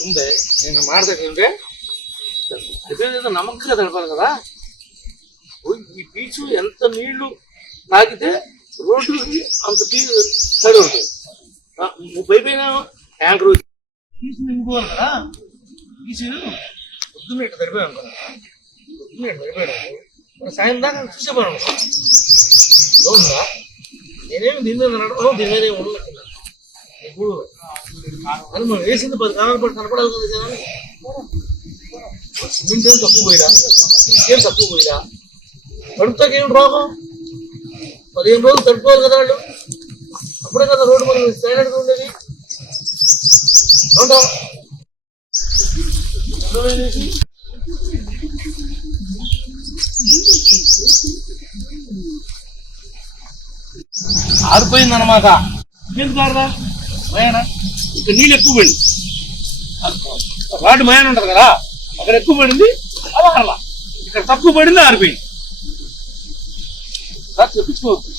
ముందే నేను మాట్లాడుతుంటే ఏదో నమ్మకంగా తడపాలి కదా. ఈ పీచు ఎంత నీళ్లు తాగితే రోడ్డు అంత సరి ఉంటుంది. 30 పైన ట్యాంకర్ పీచు నింపుకోవాలి కదా. పీచు పొద్దున్న ఇట్లా సరిపోయాను కదా, పొద్దున్న ఇట్లా సరిపోయాడు సాయం దాకా చూసేపోయాను ఉందా. నేనేమి దీని మీద నడవడం దీని మీద ఉండదు. ఇప్పుడు అది మనం వేసింది 10 కాలాల పాటు కనపడాలి కదా జనాలు. సిమెంట్ ఏం తక్కువ పోయినా, ఏం తక్కువ పోయినా తడుపుతాకి ఏం రోగం. 15 రోజులు తడుపుకోవాలి కదా వాళ్ళు. అప్పుడే కదా రోడ్డు మనం స్టాండర్డ్గా ఉండేది. ఆరిపోయింది అనమాట. ఎందుకు ఆడదా మయాన? ఇక్కడ నీళ్ళు ఎక్కువ పడింది, రాడ్డు మయాన ఉంటది కదా, అక్కడ ఎక్కువ పడింది అది ఆరలా. ఇక్కడ తక్కువ పడింది ఆరిపోయింది. చెప్పించుకోవచ్చు.